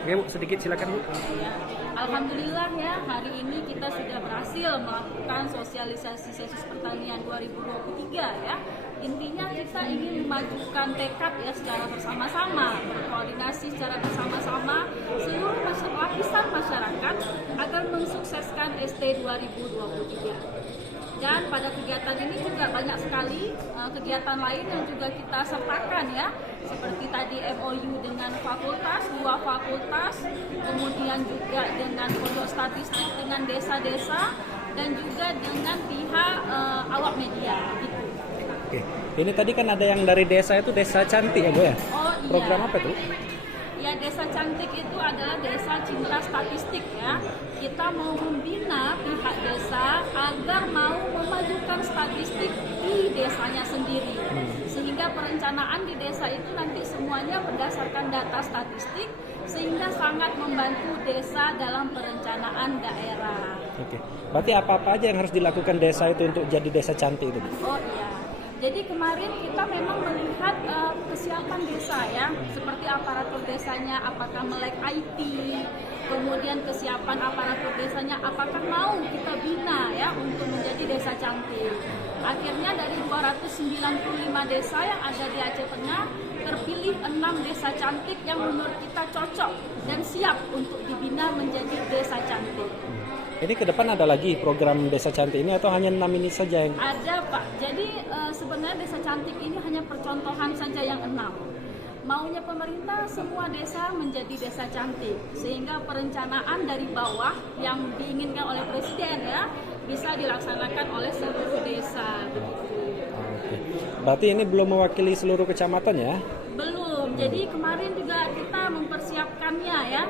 Oke Bu, sedikit silakan Bu. Ya, alhamdulillah ya, hari ini kita sudah berhasil melakukan sosialisasi sensus pertanian 2023 ya. Intinya kita ingin memajukan tekad ya secara bersama-sama, berkoordinasi secara bersama-sama seluruh lapisan masyarakat agar mensukseskan ST 2023. Dan pada kegiatan ini juga banyak sekali kegiatan lain yang juga kita sertakan ya, seperti tadi MOU dengan fakultas, 2 fakultas, kemudian juga dengan pondok statistik, dengan desa-desa, dan juga dengan pihak awak media gitu. Oke, ini tadi kan ada yang dari desa itu Desa Cantik ya Bu ya? Oh iya. Program apa itu? Ya, Desa Cantik itu adalah desa cinta statistik ya. Kita mau membina pihak desa agar mau memajukan statistik di desanya sendiri. Sehingga perencanaan di desa itu nanti semuanya berdasarkan data statistik, sehingga sangat membantu desa dalam perencanaan daerah. Oke, berarti apa-apa aja yang harus dilakukan desa itu untuk jadi desa cantik itu? Oh iya. Jadi kemarin kita memang melihat kesiapan desa ya, seperti aparatur desanya apakah melek IT, kemudian kesiapan aparatur desanya apakah mau kita bina ya untuk menjadi desa cantik. Akhirnya dari 295 desa yang ada di Aceh Tengah, terpilih 6 desa cantik yang menurut kita cocok dan siap untuk dibina menjadi desa cantik. Ini ke depan ada lagi program desa cantik ini atau hanya 6 ini saja yang? Ada Pak, jadi sebenarnya desa cantik ini hanya percontohan saja yang 6. Maunya pemerintah semua desa menjadi desa cantik, sehingga perencanaan dari bawah yang diinginkan oleh Presiden ya bisa dilaksanakan oleh seluruh desa. Oke. Berarti ini belum mewakili seluruh kecamatan ya? Belum, jadi kemarin juga kita mempersiapkannya ya,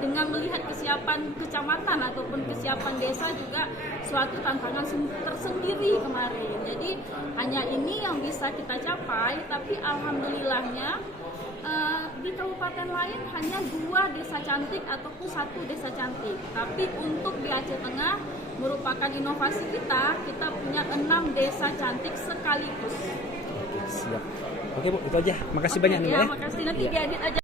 dengan melihat kesiapan kecamatan ataupun kesiapan desa juga suatu tantangan tersendiri kemarin. Jadi hanya ini yang bisa kita capai, tapi alhamdulillahnya di kabupaten lain hanya 2 desa cantik ataupun 1 desa cantik. Tapi untuk di Aceh Tengah merupakan inovasi kita punya 6 desa cantik sekaligus. Siap. Oke Bu, itu aja. Makasih banyak nih Bu Ya, ya. makasih, nanti Iya. diedit aja.